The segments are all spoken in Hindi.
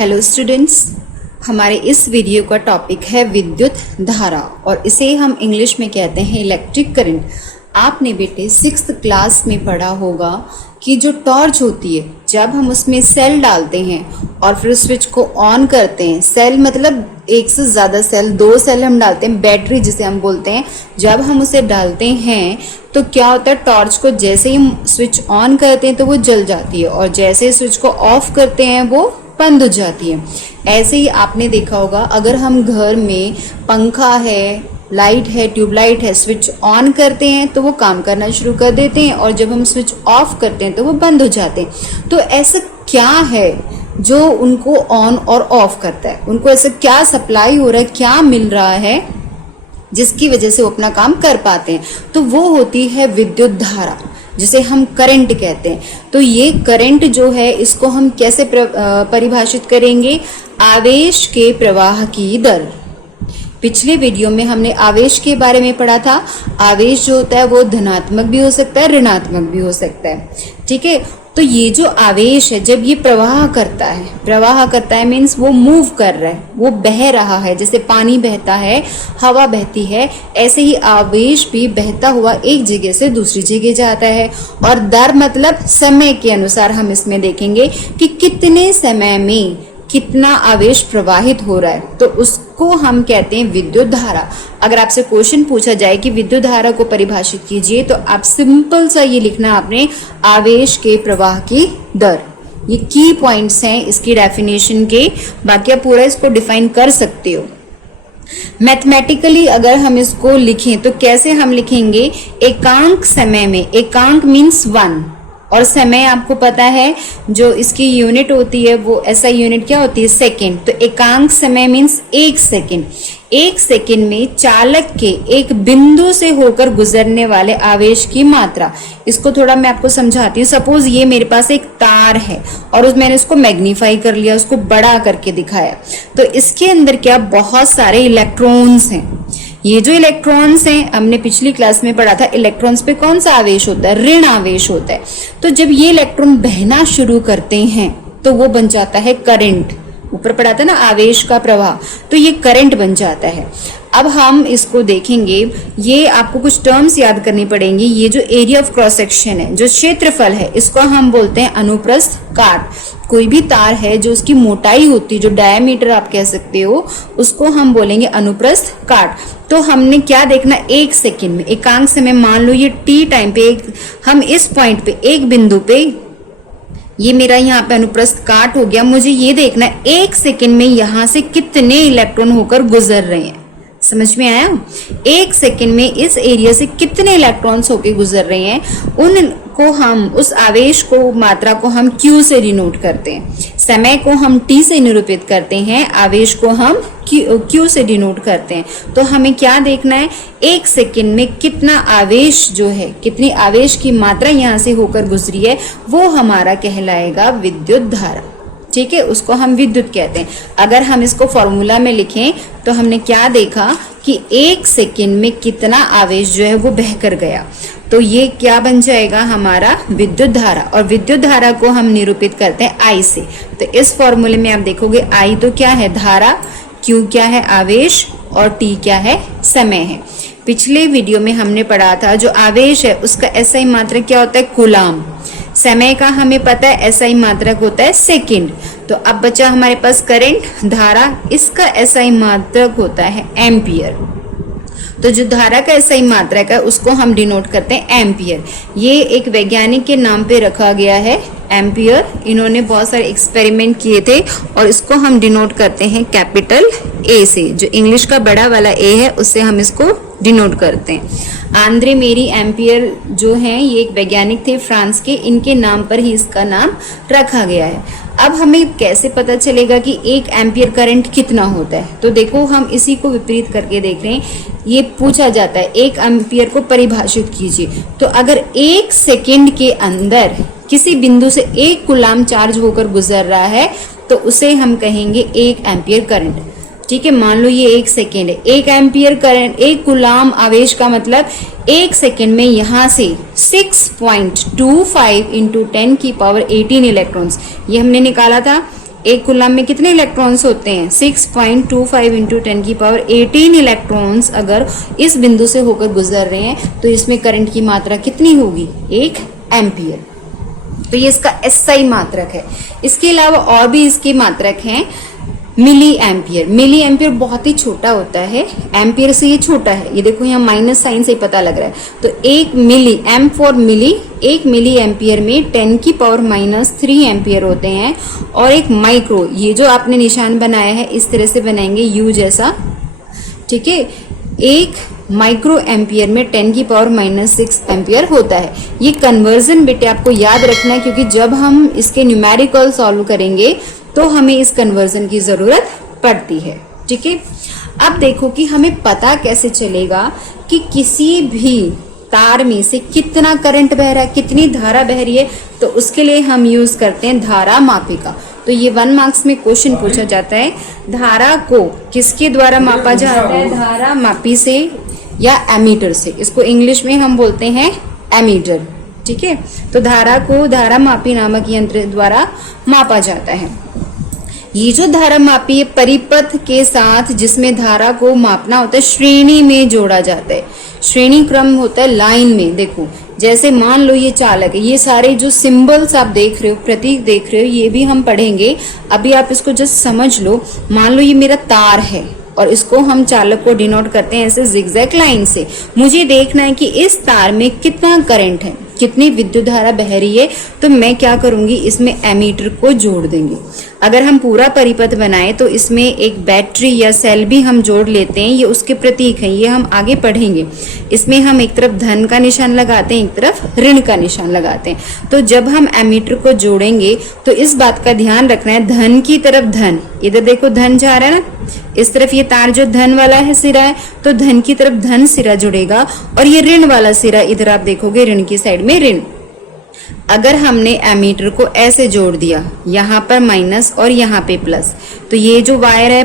हेलो स्टूडेंट्स, हमारे इस वीडियो का टॉपिक है विद्युत धारा और इसे हम इंग्लिश में कहते हैं इलेक्ट्रिक करंट। आपने बेटे 6th क्लास में पढ़ा होगा कि जो टॉर्च होती है, जब हम उसमें सेल डालते हैं और फिर स्विच को ऑन करते हैं, सेल मतलब एक से ज़्यादा सेल, 2 सेल हम डालते हैं, बैटरी जिसे हम बोलते हैं। जब हम उसे डालते हैं तो क्या होता है, टॉर्च को जैसे ही स्विच ऑन करते हैं तो वो जल जाती है और जैसे ही स्विच को ऑफ करते हैं वो बंद हो जाती है। ऐसे ही आपने देखा होगा, अगर हम घर में पंखा है, लाइट है, ट्यूबलाइट है, स्विच ऑन करते हैं तो वो काम करना शुरू कर देते हैं और जब हम स्विच ऑफ करते हैं तो वो बंद हो जाते हैं। तो ऐसा क्या है जो उनको ऑन और ऑफ करता है? उनको ऐसा क्या सप्लाई हो रहा है, क्या मिल रहा है जिसकी वजह से वो अपना काम कर पाते हैं? तो वो होती है विद्युत धारा, जिसे हम करंट कहते हैं। तो ये करंट जो है, इसको हम कैसे परिभाषित करेंगे? आवेश के प्रवाह की दर। पिछले वीडियो में हमने आवेश के बारे में पढ़ा था। आवेश जो होता है वो धनात्मक भी हो सकता है, ऋणात्मक भी हो सकता है। ठीक है, तो ये जो आवेश है, जब ये प्रवाह करता है मीन्स वो मूव कर रहा है, वो बह रहा है। जैसे पानी बहता है, हवा बहती है, ऐसे ही आवेश भी बहता हुआ एक जगह से दूसरी जगह जाता है। और दर मतलब समय के अनुसार हम इसमें देखेंगे कि कितने समय में कितना आवेश प्रवाहित हो रहा है, तो उसको हम कहते हैं विद्युत धारा। अगर आपसे क्वेश्चन पूछा जाए कि विद्युत धारा को परिभाषित कीजिए, तो आप सिंपल सा ये लिखना आपने, आवेश के प्रवाह की दर। ये की पॉइंट्स हैं इसकी डेफिनेशन के, बाकी आप पूरा इसको डिफाइन कर सकते हो। मैथमेटिकली अगर हम इसको लिखें तो कैसे हम लिखेंगे? एकांक समय में, एकांक मीन्स 1 और समय आपको पता है जो इसकी यूनिट होती है वो SI यूनिट क्या होती है? सेकेंड। तो एकांक समय मीन्स 1 सेकेंड। 1 सेकेंड में चालक के एक बिंदु से होकर गुजरने वाले आवेश की मात्रा। इसको थोड़ा मैं आपको समझाती हूँ। सपोज ये मेरे पास एक तार है और मैंने इसको मैग्नीफाई कर लिया, उसको बड़ा करके दिखाया, तो इसके अंदर क्या बहुत सारे इलेक्ट्रॉन्स हैं। ये जो इलेक्ट्रॉन्स हैं, हमने पिछली क्लास में पढ़ा था, इलेक्ट्रॉन्स पे कौन सा आवेश होता है? ऋण आवेश होता है। तो जब ये इलेक्ट्रॉन बहना शुरू करते हैं तो वो बन जाता है करंट। ऊपर पढ़ा था ना आवेश का प्रवाह, तो ये करंट बन जाता है। अब हम इसको देखेंगे, ये आपको कुछ टर्म्स याद करनी पड़ेंगी। ये जो एरिया ऑफ क्रॉस सेक्शन है, जो क्षेत्रफल है, इसको हम बोलते हैं अनुप्रस्थ काट। कोई भी तार है जो उसकी मोटाई होती है, जो डायमीटर आप कह सकते हो, उसको हम बोलेंगे अनुप्रस्थ काट। तो हमने क्या देखना? 1 सेकेंड में, एकांक समय, मान लो ये t टाइम पे हम इस पॉइंट पे, एक बिंदु पे, ये मेरा यहाँ पे अनुप्रस्थ काट हो गया। मुझे ये देखना है 1 सेकेंड में यहाँ से कितने इलेक्ट्रॉन होकर गुजर रहे हैं। समझ में आया? 1 सेकेंड में इस एरिया से कितने इलेक्ट्रॉन्स होकर गुजर रहे हैं, उनको हम, उस आवेश को, मात्रा को हम Q से डिनोट करते हैं। समय को हम T से निरूपित करते हैं, आवेश को हम Q से डिनोट करते हैं। तो हमें क्या देखना है? 1 सेकेंड में कितना आवेश जो है, कितनी आवेश की मात्रा यहाँ से होकर गुजरी है, वो हमारा कहलाएगा विद्युत धारा। ठीक है, उसको हम विद्युत कहते हैं। अगर हम इसको फॉर्मूला में लिखें तो हमने क्या देखा कि 1 सेकेंड में कितना आवेश जो है वो बहकर गया, तो ये क्या बन जाएगा? हमारा विद्युत धारा। और विद्युत धारा को हम निरूपित करते हैं I से। तो इस फॉर्मूले में आप देखोगे I तो क्या है? धारा, Q क्या है? आवेश, और T क्या है? समय है। पिछले वीडियो में हमने पढ़ा था जो आवेश है उसका SI मात्रक क्या होता है? कूलाम। समय का हमें पता है SI मात्रक होता है सेकंड। तो अब बचा हमारे पास करंट, धारा, इसका SI मात्रक होता है एम्पियर। तो जो धारा का SI मात्रक है उसको हम डिनोट करते हैं एम्पियर। ये एक वैज्ञानिक के नाम पे रखा गया है एम्पियर। इन्होंने बहुत सारे एक्सपेरिमेंट किए थे और इसको हम डिनोट करते हैं कैपिटल A से। जो इंग्लिश का बड़ा वाला A है उससे हम इसको डिनोट करते हैं। आंद्रे मेरी एम्पियर जो हैं, ये एक वैज्ञानिक थे फ्रांस के, इनके नाम पर ही इसका नाम रखा गया है। अब हमें कैसे पता चलेगा कि 1 एम्पियर करंट कितना होता है? तो देखो, हम इसी को विपरीत करके देख रहे हैं। ये पूछा जाता है 1 एम्पियर को परिभाषित कीजिए। तो अगर 1 सेकेंड के अंदर किसी बिंदु से 1 कूलाम चार्ज होकर गुजर रहा है तो उसे हम कहेंगे 1 एम्पियर करंट। ठीक है, मान लो ये 1 सेकेंड है, 1 एम्पियर करंट, 1 कूलाम आवेश का मतलब 1 सेकेंड में यहाँ से 6.25 × 10⁻18 इलेक्ट्रॉन्स, ये हमने निकाला था। एक कूलम में कितने इलेक्ट्रॉन्स होते हैं? 6.25 इंटू 10 की पावर 18 इलेक्ट्रॉन्स अगर इस बिंदु से होकर गुजर रहे हैं तो इसमें करंट की मात्रा कितनी होगी? 1 एम्पियर। तो ये इसका एसआई मात्रक है। इसके अलावा और भी इसके मात्रक हैं। मिली एम्पियर, मिली एम्पियर बहुत ही छोटा होता है, एम्पियर से ये छोटा है। ये देखो यहाँ माइनस साइन से ही पता लग रहा है। तो 1 milli, M for milli, 1 milli ampere में 10 की पावर -3 एम्पियर होते हैं। और एक माइक्रो, ये जो आपने निशान बनाया है इस तरह से बनाएंगे यू जैसा, ठीक है। 1 माइक्रो एम्पियर में 10 की पावर -6 एम्पियर होता है। ये कन्वर्जन बेटे आपको याद रखना है, क्योंकि जब हम इसके न्यूमेरिकल सॉल्व करेंगे तो हमें इस कन्वर्जन की जरूरत पड़ती है, ठीक है। अब देखो कि हमें पता कैसे चलेगा कि किसी भी तार में से कितना करंट बह रहा है, कितनी धारा बह रही है। तो उसके लिए हम यूज करते हैं धारा मापिका। तो ये 1 मार्क्स में क्वेश्चन पूछा जाता है, धारा को किसके द्वारा मापा जाता है? धारा मापी से या एमीटर से। इसको इंग्लिश में हम बोलते हैं एमीटर, ठीक है। तो धारा को धारा मापी नामक यंत्र द्वारा मापा जाता है। ये जो धारा मापी है परिपथ के साथ जिसमें धारा को मापना होता है श्रेणी में जोड़ा जाता है। श्रेणी क्रम होता है लाइन में। देखो जैसे मान लो ये चालक है, ये सारे जो सिंबल्स आप देख रहे हो, प्रतीक देख रहे हो, ये भी हम पढ़ेंगे। अभी आप इसको जस्ट समझ लो। मान लो ये मेरा तार है और इसको हम चालक को डिनोट करते हैं ऐसे जिगजैग लाइन से। मुझे देखना है कि इस तार में कितना करंट है, कितनी विद्युत धारा बह रही है। तो मैं क्या करूंगी, इसमें एमीटर को जोड़ देंगे। अगर हम पूरा परिपथ बनाएं तो इसमें एक बैटरी या सेल भी हम जोड़ लेते हैं। ये उसके प्रतीक हैं, ये हम आगे पढ़ेंगे। इसमें हम एक तरफ धन का निशान लगाते हैं, एक तरफ ऋण का निशान लगाते हैं। तो जब हम एमीटर को जोड़ेंगे तो इस बात का ध्यान रखना है, धन की तरफ धन, इधर देखो धन जा रहा है ना, इस तरफ ये तार जो धन वाला है सिरा है, तो धन की तरफ धन सिरा जुड़ेगा। और ये ऋण वाला सिरा, इधर आप देखोगे ऋण की साइड में ऋण। अगर हमने एमीटर को ऐसे जोड़ दिया, यहाँ पर माइनस और यहाँ पे प्लस, तो ये जो वायर है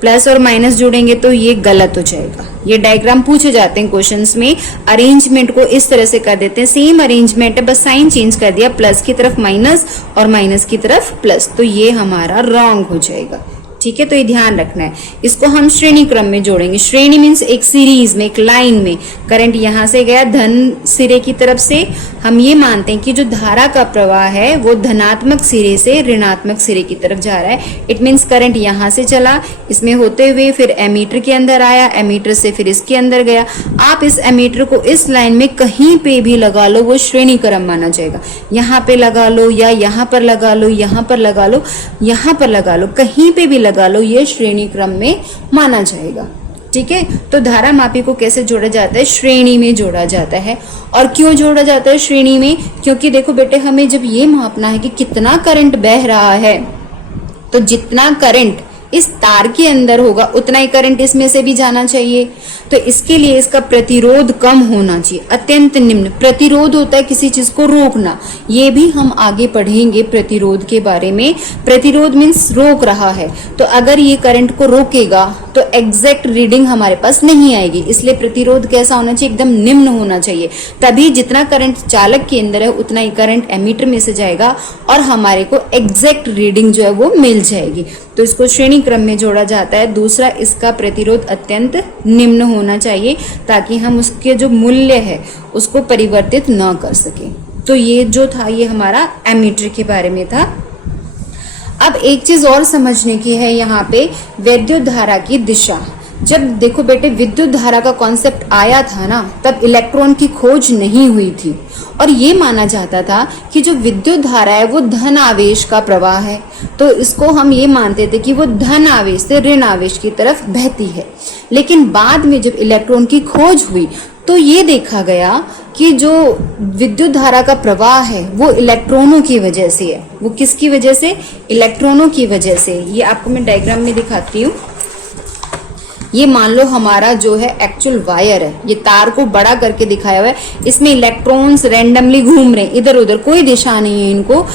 प्लस और माइनस जोड़ेंगे तो ये गलत हो जाएगा। ये डायग्राम पूछे जाते हैं क्वेश्चंस में। अरेंजमेंट को इस तरह से कर देते हैं, सेम अरेंजमेंट है, बस साइन चेंज कर दिया, प्लस की तरफ माइनस और माइनस की तरफ प्लस, तो ये हमारा रॉन्ग हो जाएगा, ठीक है। तो ये ध्यान रखना है। इसको हम श्रेणी क्रम में जोड़ेंगे। श्रेणी मीन्स एक सीरीज में, एक लाइन में। करंट यहाँ से गया धन सिरे की तरफ से, हम ये मानते हैं कि जो धारा का प्रवाह है वो धनात्मक सिरे से ऋणात्मक सिरे की तरफ जा रहा है। इट मीन्स करंट यहाँ से चला, इसमें होते हुए फिर एमीटर के अंदर आया, एमीटर से फिर इसके अंदर गया। आप इस एमीटर को इस लाइन में कहीं पे भी लगा लो, वो श्रेणी क्रम माना जाएगा। यहाँ पे लगा लो या यहाँ पर लगा लो, यहाँ पर लगा लो, यहाँ पर लगा लो, कहीं पे भी लगा लो, ये श्रेणी क्रम में माना जाएगा, ठीक है। तो धारा मापी को कैसे जोड़ा जाता है? श्रेणी में जोड़ा जाता है। और क्यों जोड़ा जाता है श्रेणी में? क्योंकि देखो बेटे, हमें जब ये मापना है कि कितना करंट बह रहा है, तो जितना करंट इस तार के अंदर होगा उतना ही करंट इसमें से भी जाना चाहिए। तो इसके लिए इसका प्रतिरोध कम होना चाहिए, अत्यंत निम्न। प्रतिरोध होता है किसी चीज को रोकना, ये भी हम आगे पढ़ेंगे प्रतिरोध के बारे में। प्रतिरोध मीन्स रोक रहा है, तो अगर ये करंट को रोकेगा तो एग्जैक्ट रीडिंग हमारे पास नहीं आएगी। इसलिए प्रतिरोध कैसा होना चाहिए? एकदम निम्न होना चाहिए। तभी जितना करंट चालक के अंदर है उतना ही करंट एमीटर में से जाएगा और हमारे को एग्जैक्ट रीडिंग जो है वो मिल जाएगी। तो इसको श्रेणी क्रम में जोड़ा जाता है। दूसरा, इसका प्रतिरोध अत्यंत निम्न होना चाहिए ताकि हम उसके जो मूल्य है उसको परिवर्तित न कर सके। तो ये जो था ये हमारा एमीटर के बारे में था। अब एक चीज और समझने की है यहाँ पे, विद्युत धारा की दिशा। जब देखो बेटे, विद्युत धारा का कॉन्सेप्ट आया था ना, तब इलेक्ट्रॉन की खोज नहीं हुई थी और ये माना जाता था कि जो विद्युत धारा है वो धन आवेश का प्रवाह है। तो इसको हम ये मानते थे कि वो धन आवेश से ऋण आवेश की तरफ बहती है। लेकिन बाद में जब इलेक्ट्रॉन की खोज हुई तो ये देखा गया कि जो विद्युत धारा का प्रवाह है वो इलेक्ट्रॉनों की वजह से है। वो किसकी वजह से? इलेक्ट्रॉनों की वजह से। ये आपको मैं डायग्राम में दिखाती हूँ। ये मान लो हमारा जो है एक्चुअल वायर है, ये तार को बड़ा करके दिखाया हुआ है। इसमें इलेक्ट्रॉन्स रैंडमली घूम रहे हैं इधर उधर, कोई दिशा नहीं है इनको,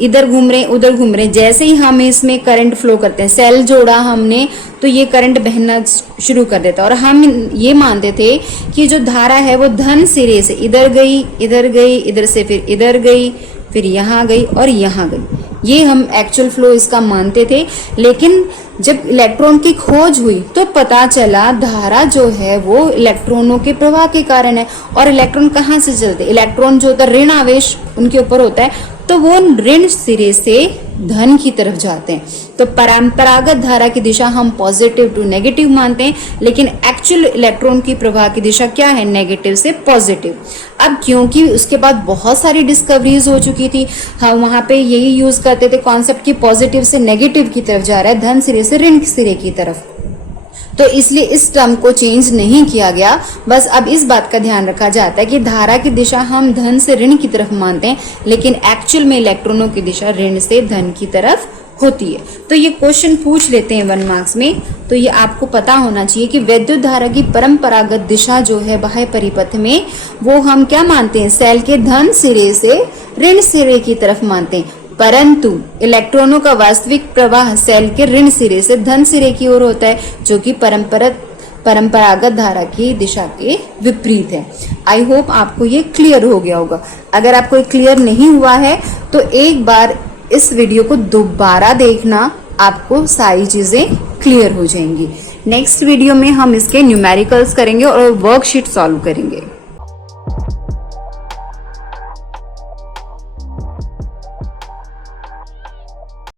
इधर घूम रहे हैं उधर घूम रहे हैं। जैसे ही हम इसमें करंट फ्लो करते हैं, सेल जोड़ा हमने, तो ये करंट बहना शुरू कर देता है। और हम ये मानते थे कि जो धारा है वो धन सिरे से इधर गई, इधर गई, इधर से फिर इधर गई, फिर यहाँ गई और यहाँ गई। ये हम एक्चुअल फ्लो इसका मानते थे, लेकिन जब इलेक्ट्रॉन की खोज हुई तो पता चला धारा जो है वो इलेक्ट्रॉनों के प्रवाह के कारण है। और इलेक्ट्रॉन कहाँ से चलते, इलेक्ट्रॉन जो होता है ऋण आवेश उनके ऊपर होता है, तो वो ऋण सिरे से धन की तरफ जाते हैं। तो परंपरागत धारा की दिशा हम पॉजिटिव टू नेगेटिव मानते हैं, लेकिन एक्चुअल इलेक्ट्रॉन की प्रवाह की दिशा क्या है, नेगेटिव से पॉजिटिव। अब क्योंकि उसके बाद बहुत सारी डिस्कवरीज हो चुकी थी, हम वहां पे यही यूज करते थे कॉन्सेप्ट कि पॉजिटिव से नेगेटिव की तरफ जा रहा है, धन सिरे से ऋण सिरे की तरफ, तो इसलिए इस टर्म को चेंज नहीं किया गया। बस अब इस बात का ध्यान रखा जाता है कि धारा की दिशा हम धन से ऋण की तरफ मानते हैं, लेकिन एक्चुअल में इलेक्ट्रॉनों की दिशा ऋण से धन की तरफ होती है। तो ये क्वेश्चन पूछ लेते हैं 1 मार्क्स में, तो ये आपको पता होना चाहिए कि विद्युत धारा की परंपरागत दिशा जो है बाह्य परिपथ में, वो हम क्या मानते हैं, सेल के धन सिरे से ऋण सिरे की तरफ मानते हैं, परंतु इलेक्ट्रॉनों का वास्तविक प्रवाह सेल के ऋण सिरे से धन सिरे की ओर होता है, जो कि परंपरागत धारा की दिशा के विपरीत है। आई होप आपको ये क्लियर हो गया होगा। अगर आपको ये क्लियर नहीं हुआ है तो एक बार इस वीडियो को दोबारा देखना, आपको सारी चीजें क्लियर हो जाएंगी। नेक्स्ट वीडियो में हम इसके न्यूमेरिकल्स करेंगे और वर्कशीट सॉल्व करेंगे।